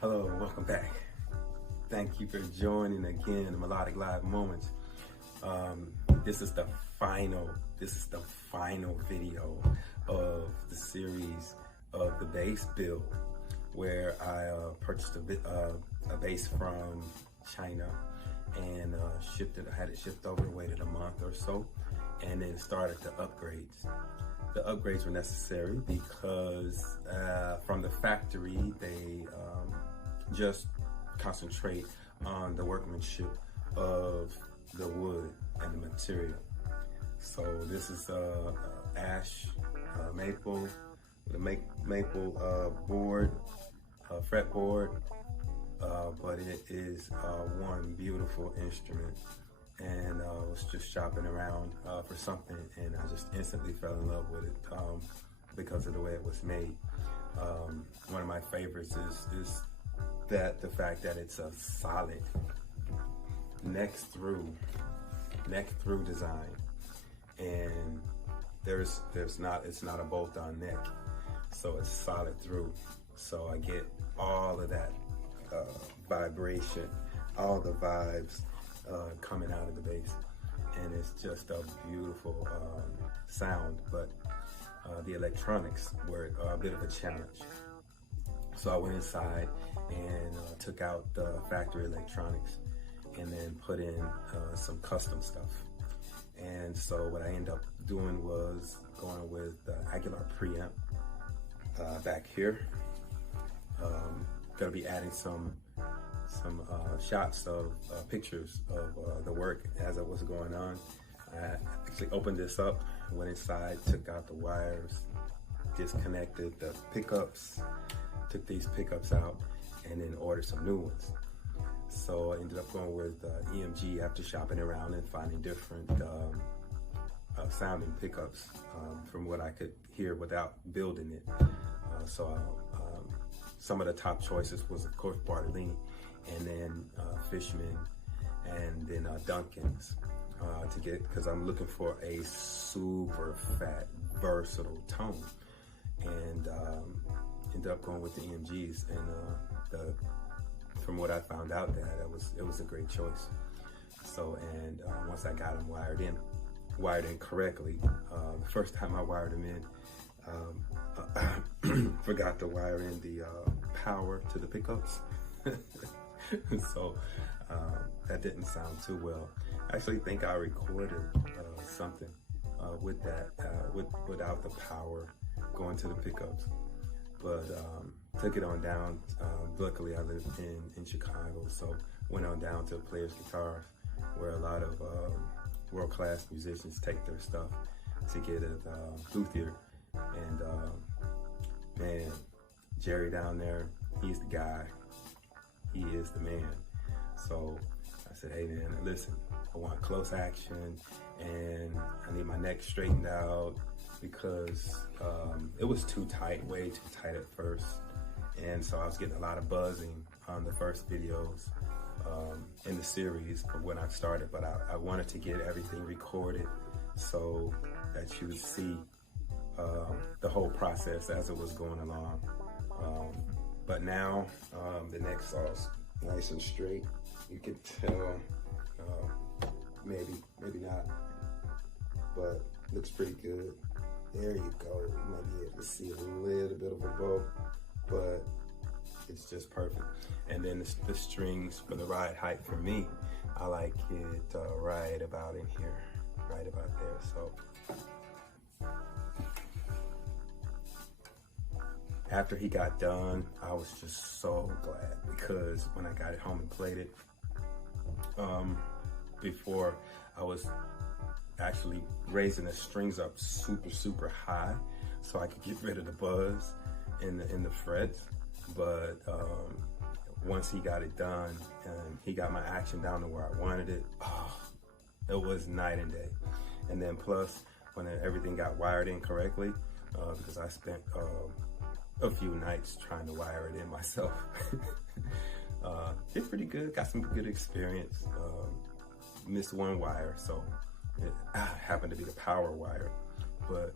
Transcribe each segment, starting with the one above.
Hello, welcome back. Thank you for joining again, Melodic Live Moments. This is the final video of the series of the bass build, where I purchased a bass from China and I had it shipped over, waited a month or so, and then started the upgrades. The upgrades were necessary because from the factory, they just concentrate on the workmanship of the wood and the material. So this is ash maple, the maple board, fretboard, but it is one beautiful instrument. And I was just shopping around for something, and I just instantly fell in love with it because of the way it was made. One of my favorites is the fact that it's a solid neck through design, and it's not a bolt-on neck, so it's solid through. So I get all of that vibration, all the vibes coming out of the bass, and it's just a beautiful sound. But the electronics were a bit of a challenge. So I went inside and took out the factory electronics and then put in some custom stuff. And so what I ended up doing was going with the Aguilar preamp back here. Gonna be adding some shots of pictures of the work as it was going on. I actually opened this up, went inside, took out the wires, disconnected the pickups, took these pickups out, and then ordered some new ones. So I ended up going with EMG after shopping around and finding different sounding pickups from what I could hear without building it. Some of the top choices was, of course, Bartolini, and then Fishman, and then Duncan's because I'm looking for a super fat, versatile tone, and ended up going with the EMGs, and from what I found out, it was a great choice. So, and once I got them wired in correctly, the first time I wired them in, forgot to wire in the power to the pickups. So that didn't sound too well. I actually think I recorded something with that, without the power going to the pickups. But took it on down. Luckily, I live in Chicago, so went on down to Players Guitars, where a lot of world-class musicians take their stuff to get it luthier. And man, Jerry down there, he's the guy. He is the man. So I said, hey man, listen, I want close action, and I need my neck straightened out, because it was too tight, way too tight at first. And so I was getting a lot of buzzing on the first videos in the series of when I started, but I wanted to get everything recorded so that you would see the whole process as it was going along. But now the neck's all nice and straight. You can tell, maybe not, but looks pretty good. There you go. You might be able to see a little bit of a bow, but it's just perfect. And then the strings for the ride height for me, I like it right about in here, right about there. So after he got done, I was just so glad, because when I got it home and played it, before I was actually raising the strings up super high so I could get rid of the buzz in the frets. But once he got it done and he got my action down to where I wanted it, it was night and day. And then plus, when everything got wired in correctly, because I spent a few nights trying to wire it in myself. Did pretty good, got some good experience. Missed one wire, so it happened to be the power wire. But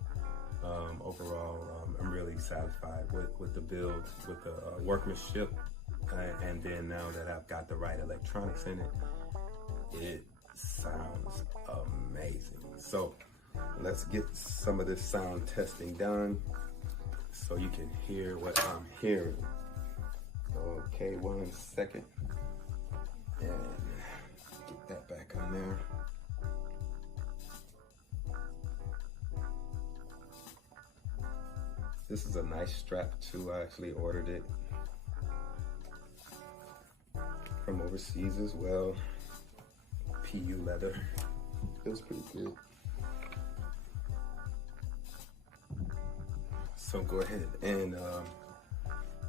overall, I'm really satisfied with the build, with the workmanship and then now that I've got the right electronics in it, it sounds amazing. So let's get some of this sound testing done so you can hear what I'm hearing. Okay, 1 second, and get that back on there. This is a nice strap too. I actually ordered it from overseas as well. PU leather. Feels pretty good. So go ahead and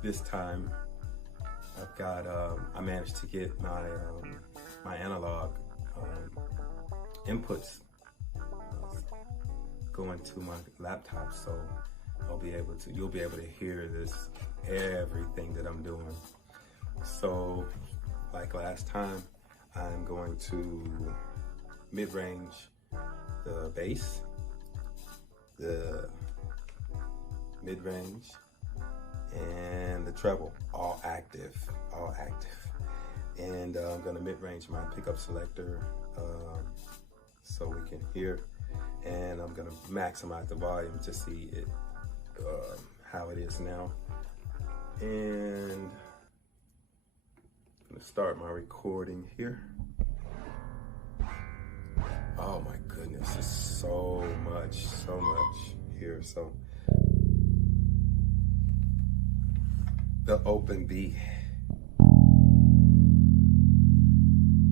this time I've got I managed to get my my analog inputs going to my laptop, so you'll be able to hear everything that I'm doing. So like last time, I'm going to mid-range the bass, the mid-range, and the treble, all active. And I'm gonna mid-range my pickup selector so we can hear, and I'm gonna maximize the volume to see it how it is now. And I'm gonna start my recording here. Oh my goodness, it's so much here. So the open B,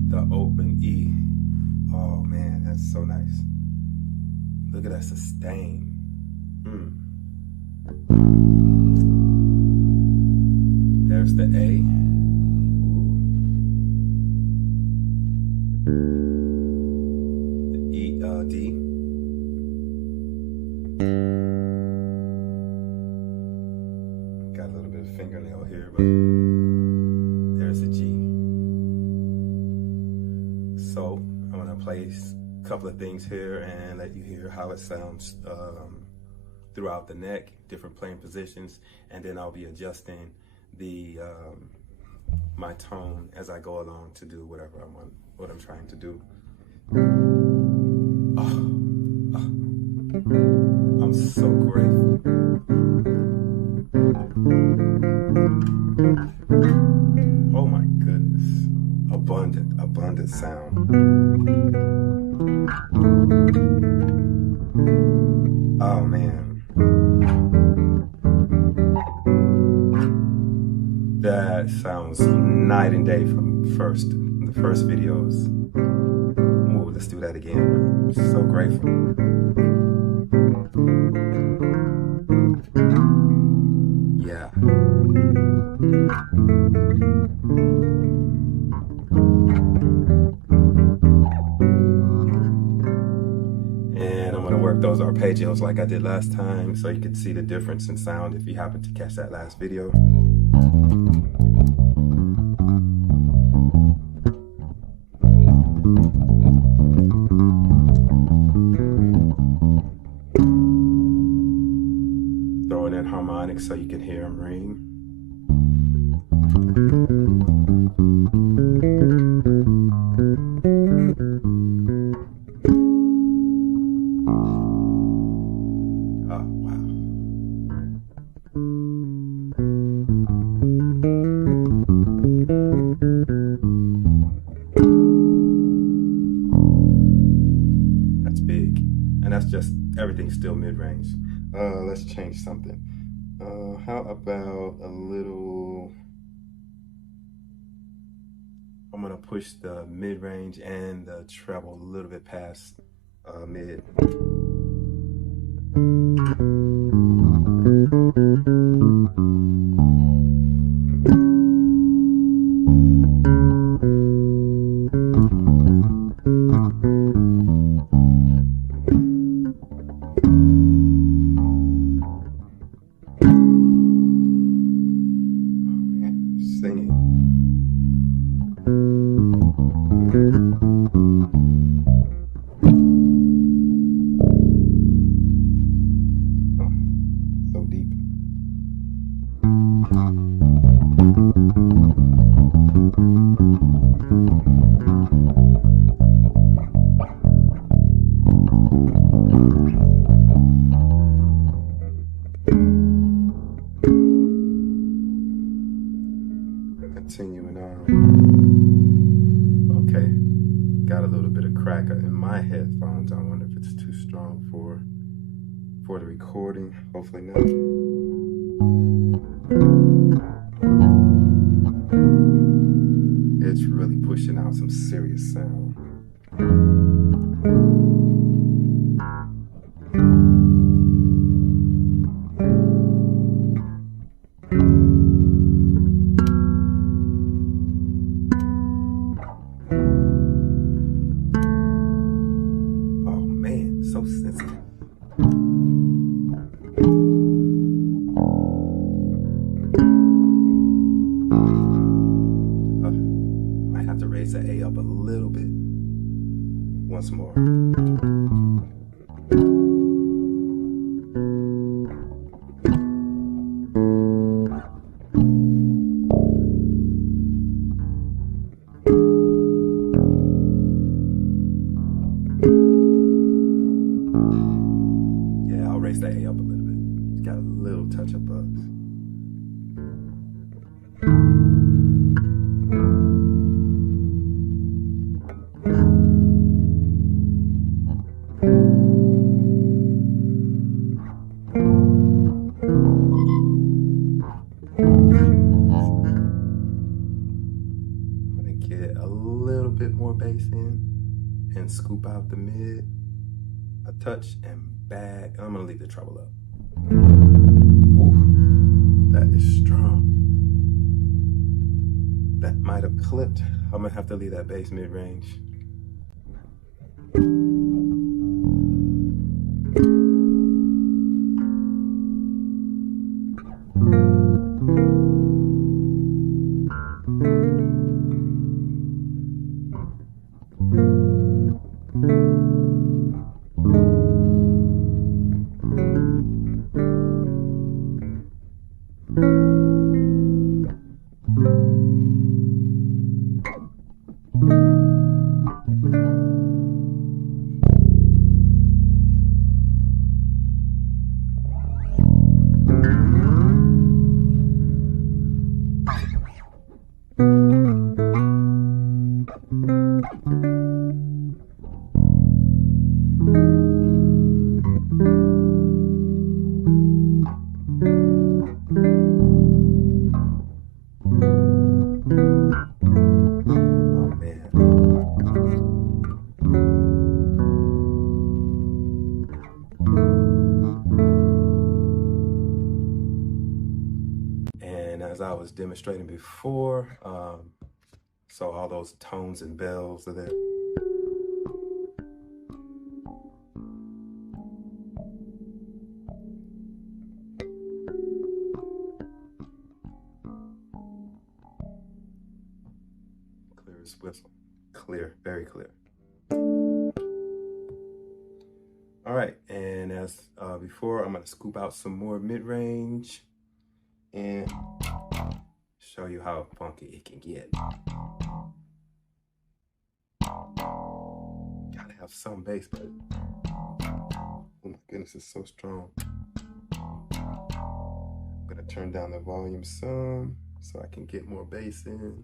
the open E. Oh man, that's so nice. Look at that sustain. There's the A. The E, D. Got a little bit of fingernail here, but there's the G. So I'm gonna place a couple of things here and let you hear how it sounds throughout the neck, different playing positions, and then I'll be adjusting the my tone as I go along to do whatever what I'm trying to do. I'm so grateful. Oh my goodness, abundant sound. Oh man. That sounds night and day from the first videos. Oh, let's do that again. I'm so grateful. Yeah. And I'm gonna work those arpeggios like I did last time so you can see the difference in sound if you happen to catch that last video. Throwing in harmonics so you can hear them ring. Oh, wow. That's big. And that's just, everything's still mid-range. Let's change something. How about a little, I'm gonna push the mid-range and the treble a little bit past mid. for the recording. Hopefully not. It's really pushing out some serious sound. Oh man, so sensitive. Might have to raise the A up a little bit. Once more. Yeah, I'll raise the A up a little bit. It's got a little touch of buzz. Get a little bit more bass in and scoop out the mid a touch and back. I'm gonna leave the treble up. Ooh, that is strong. That might have clipped. I'm gonna have to leave that bass mid-range. As I was demonstrating before, so all those tones and bells are there. Clear as whistle. Clear, very clear. All right, and as before, I'm gonna scoop out some more mid-range and show you how funky it can get. Gotta have some bass, but oh my goodness, it's so strong. I'm gonna turn down the volume some so I can get more bass in.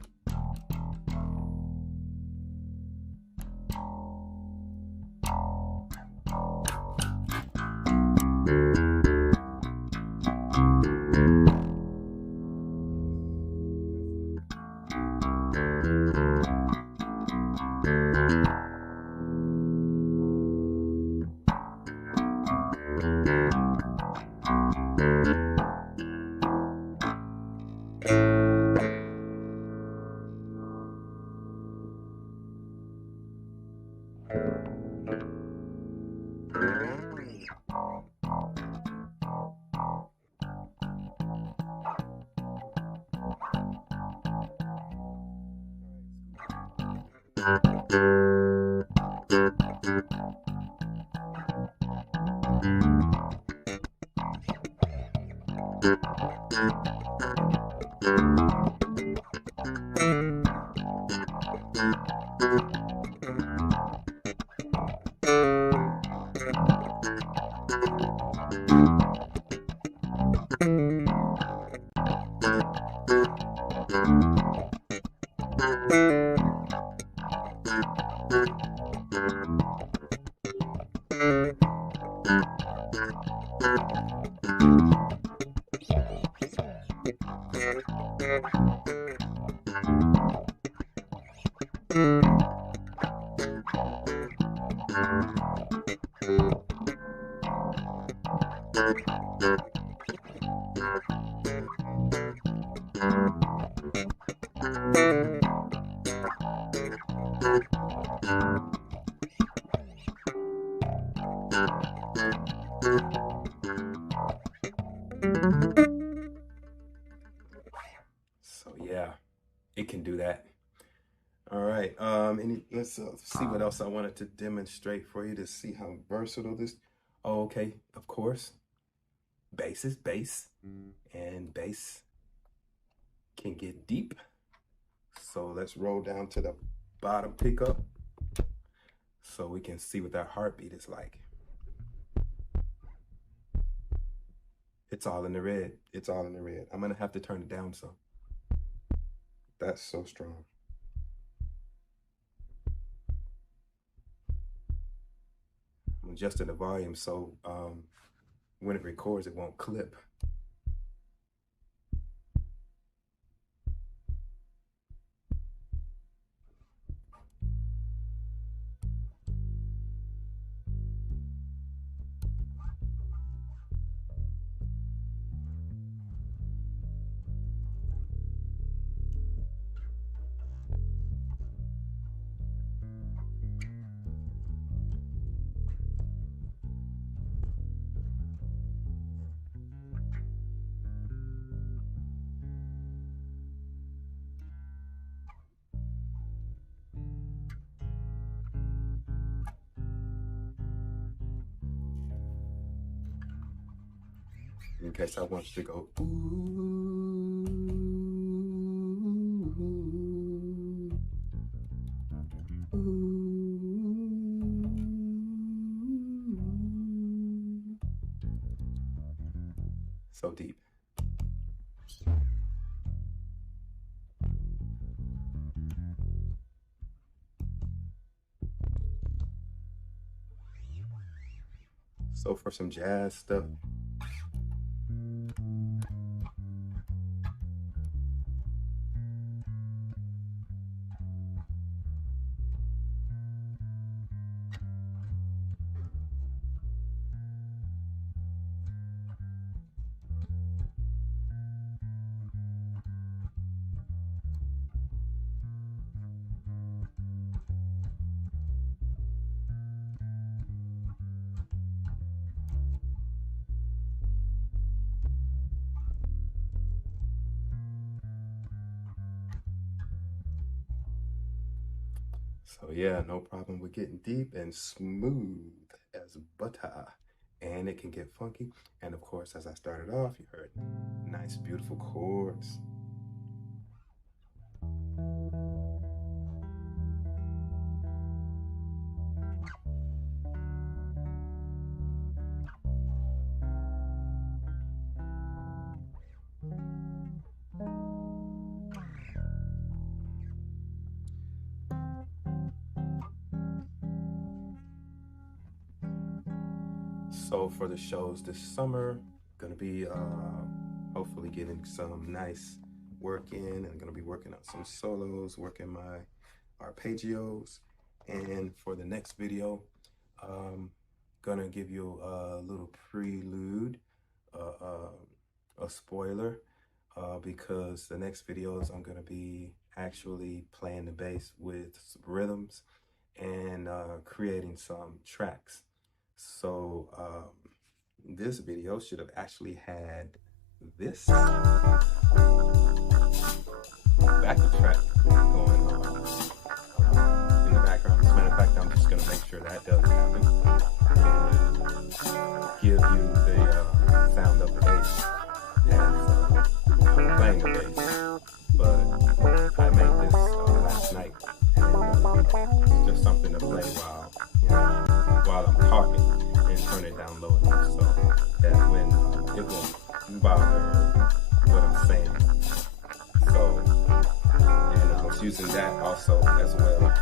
So yeah, it can do that. All right, let's see what else I wanted to demonstrate for you to see how versatile this. Oh, okay, of course, bass is bass, and bass can get deep. So let's roll down to the bottom pickup so we can see what that heartbeat is like. It's all in the red. It's all in the red. I'm gonna have to turn it down some. That's so strong. I'm adjusting the volume so when it records, it won't clip. In case I want you to go, ooh, ooh, so deep. So for some jazz stuff, so yeah, no problem with getting deep and smooth as butter. And it can get funky. And of course, as I started off, you heard nice, beautiful chords. So for the shows this summer, gonna be hopefully getting some nice work in, and gonna be working on some solos, working my arpeggios. And for the next video, gonna give you a little prelude, a spoiler, because the next videos I'm gonna be actually playing the bass with some rhythms and creating some tracks. So this video should have actually had this backup track going on in the background. As a matter of fact, I'm just going to make sure that does happen and give you the sound of the bass as I'm playing the bass. But I made this last night, and it's just something to play while I'm talking, and turn it down low enough so that when it won't bother what I'm saying. So, and I was using that also as well.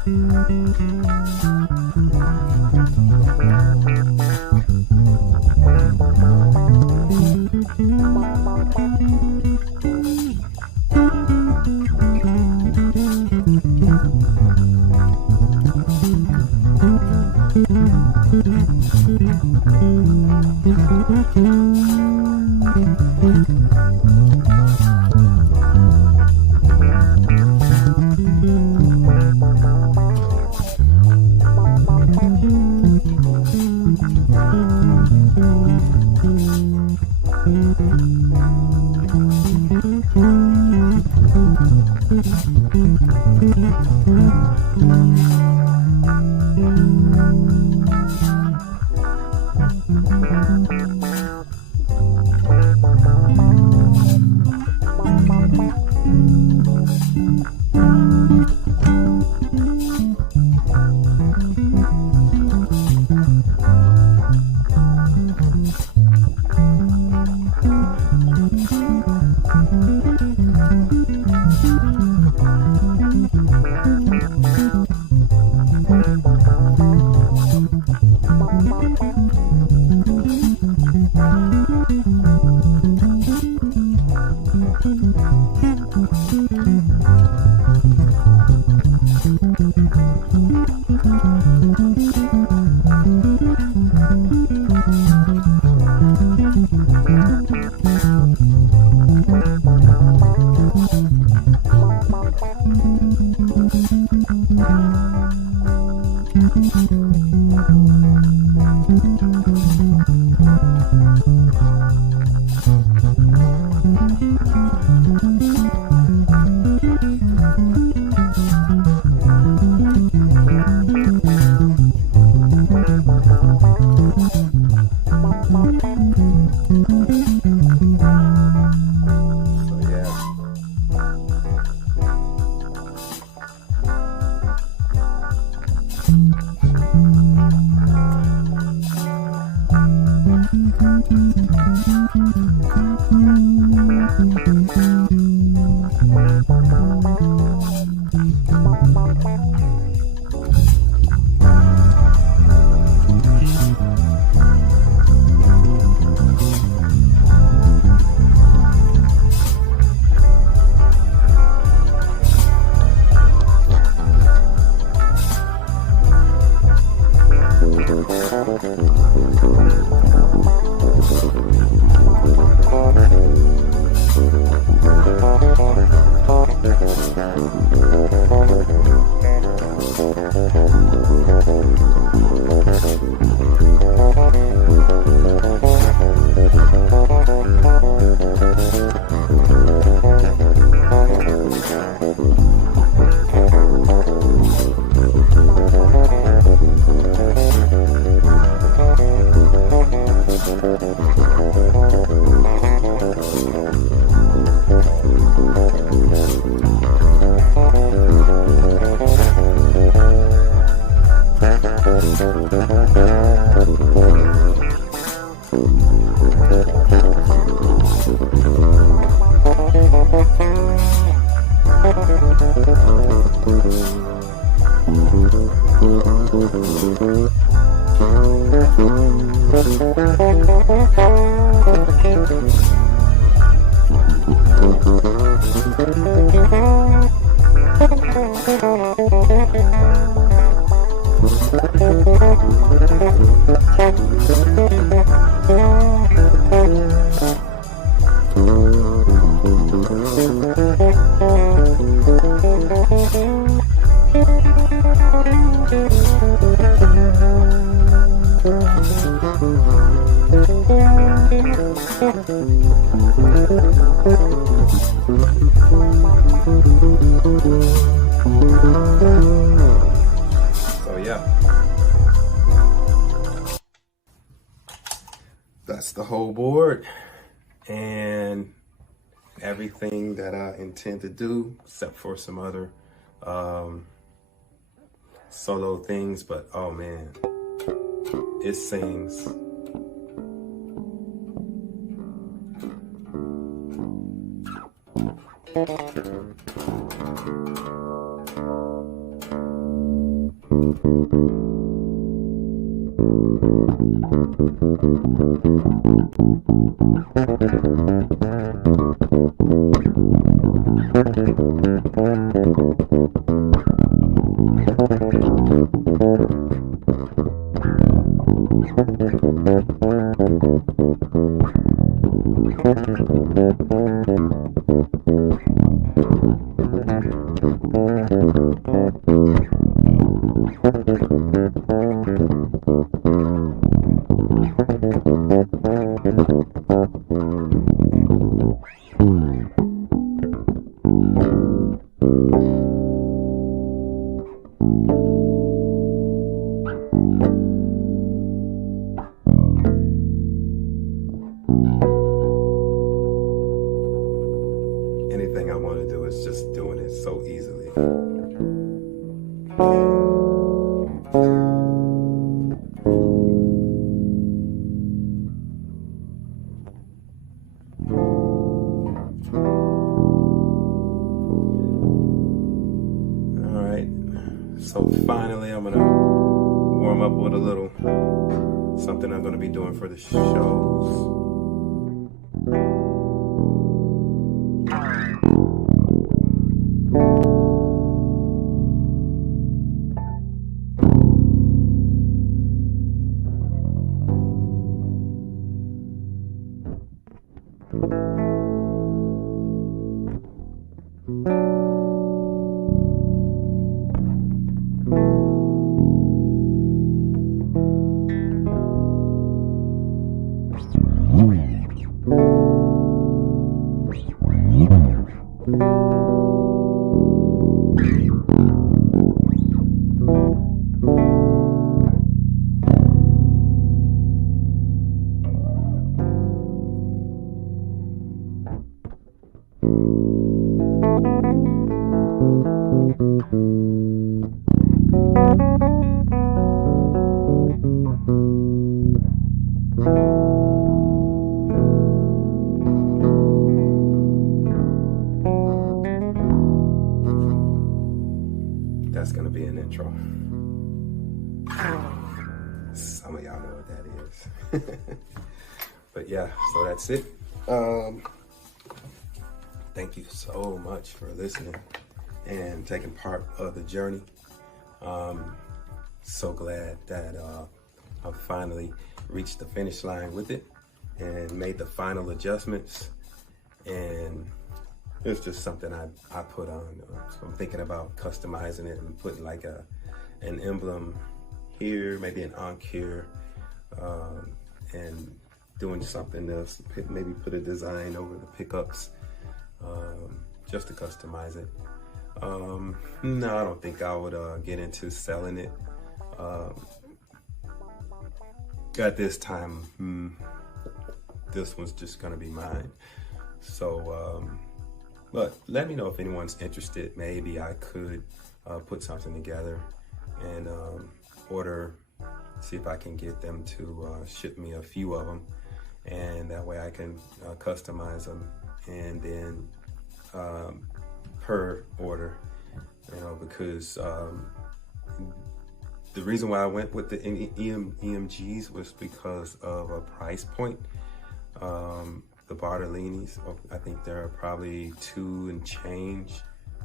So yeah, that's the whole board and everything that I intend to do, except for some other solo things. But oh man, it sings. Anything I want to do is just doing it so easily. Alright, so finally I'm gonna warm up with a little something I'm gonna be doing for the shows. That's gonna be an intro. Some of y'all know what that is. But yeah, so that's it. Thank you so much for listening and taking part of the journey. So glad that I finally reached the finish line with it and made the final adjustments. And it's just something I put on. So I'm thinking about customizing it and putting like an emblem here, maybe an ankh here, and doing something else. Maybe put a design over the pickups, just to customize it. No, I don't think I would get into selling it at this time. This one's just gonna be mine. So, but let me know if anyone's interested. Maybe I could put something together and order, see if I can get them to ship me a few of them, and that way I can customize them, and then per order, you know, because the reason why I went with the EMGs was because of a price point. The Bartolinis, I think there are probably $2 and change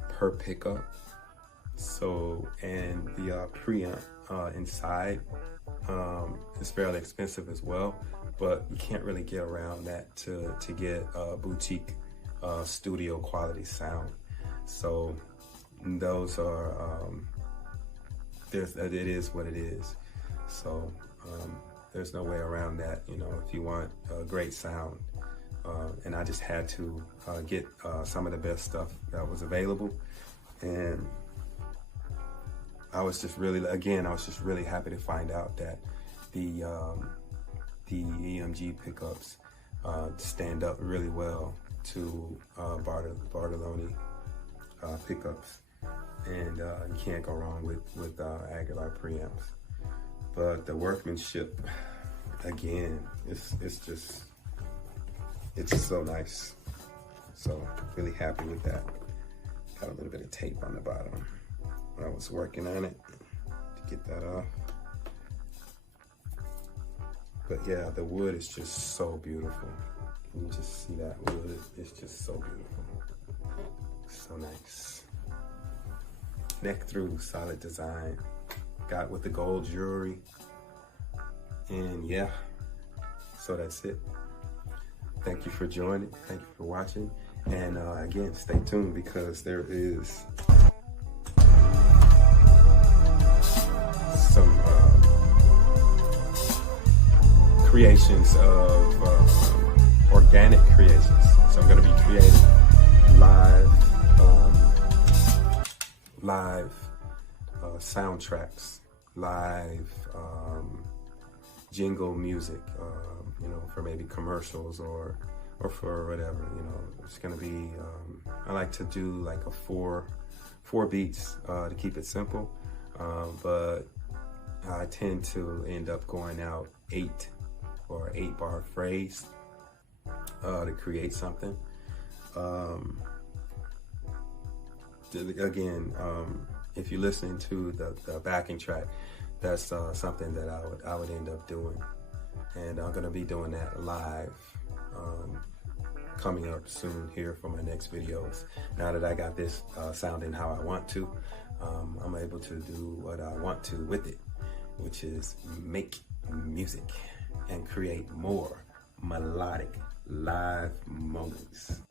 per pickup. So, and the preamp inside is fairly expensive as well, but you can't really get around that to get a boutique studio quality sound. So those are, it is what it is. So there's no way around that, you know, if you want a great sound. And I just had to get some of the best stuff that was available. And I was just really happy to find out that the EMG pickups stand up really well to Bartoloni pickups. And you can't go wrong with Aguilar preamps. But the workmanship, again, it's so nice. So really happy with that. Got a little bit of tape on the bottom. I was working on it to get that off. But yeah, the wood is just so beautiful. Can you just see that wood? It's just so beautiful. So nice. Neck through, solid design. Got with the gold jewelry. And yeah, so that's it. Thank you for joining. Thank you for watching. And again, stay tuned because there is some creations of organic creations. So I'm going to be creating live soundtracks, live jingle music, you know, for maybe commercials or for whatever, you know. It's gonna be, I like to do like a four beats to keep it simple, but I tend to end up going out 8 bar phrase to create something. Again, if you're listening to the backing track, that's something that I would end up doing, and I'm gonna be doing that live coming up soon here for my next videos. Now that I got this sounding how I want to, I'm able to do what I want to with it, which is make music and create more melodic live moments.